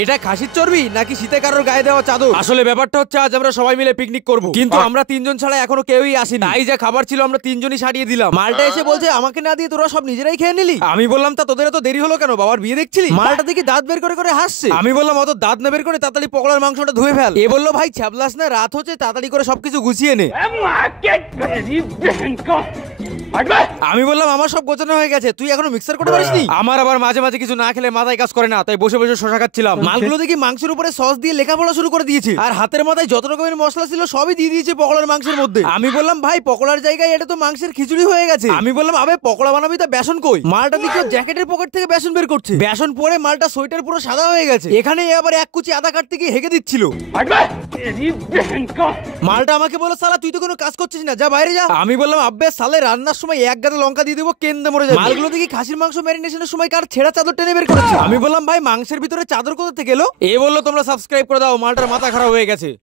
এটা খাসির চর্বি নাকি শীতে কারোর গায়ে দেওয়া চাদর? আসলে ব্যাপারটা হচ্ছে আজ আমরা সবাই মিলে পিকনিক করব, কিন্তু আমরা তিনজন ছাড়া এখনো কেউই আসেনি। তাই যা খাবার ছিল আমরা তিনজনই সারিয়ে দিলাম। মালটা এসে বলছে আমাকে না দিয়ে তোরা সব নিজেরাই খেয়ে নিলি। আমি বললাম তা তোদের এত দেরি হলো কেন, বাবার বিয়ে দেখছিলি? মালটা দেখি দাঁত বের করে করে হাসছে। আমি বললাম অত দাঁত না বের করে তাড়াতাড়ি পকলার মাংসটা ধুয়ে ফেল। এ বললো ভাই ছ্যাবলাস না, রাত হচ্ছে, তাড়াতাড়ি করে সবকিছু গুছিয়ে নে। আমি বললাম আমার সব গোছানো হয়ে গেছে, তুই এখনো মিক্সার করতে পারিসনি? আমার আবার মাঝে মাঝে কিছু না খেলে মাথায় কাজ করে না, তাই বসে বসে শশা খাচ্ছিলাম। মালগুলো দেখি মাংসের উপরে সস দিয়ে লেখাপড়া শুরু করে দিয়েছে, আর হাতের মাথায় যত রকমের মশলা ছিল সবই দিয়ে দিয়েছে পকোড়ার মাংসের মধ্যে। আমি বললাম ভাই পকোড়ার জায়গায় এটা তো মাংসের খিচুড়ি হয়ে গেছে। আমি বললাম আবে পকোড়া বানাবি তা বেসন কই? মালটা দেখি জ্যাকেটের পকেট থেকে বেসন বের করছে। বেসন পরে মালটা সোয়েটার পুরো সাদা হয়ে গেছে। এখানে আবার এক কুচি আদা কাটতে গিয়ে হেগে দিচ্ছিল। মালটা আমাকে বলল সালা তুই তো কোনো কাজ করছিস না, যা বাইরে যা। আমি বললাম আব্বে সালে রান্নার সময় এক গাদা লঙ্কা দিয়ে দেবো, কেন্দে মরে যাবে। মালগুলো দেখি খাসির মাংস ম্যারিনেশনের সময় কার ছেঁড়া চাদর টেনে বের করেছে। আমি বললাম ভাই মাংসের ভিতরে চাদর কোথা থেকে এলো? এ বললো তোমরা সাবস্ক্রাইব করে দাও, মালটার মাথা খারাপ হয়ে গেছে।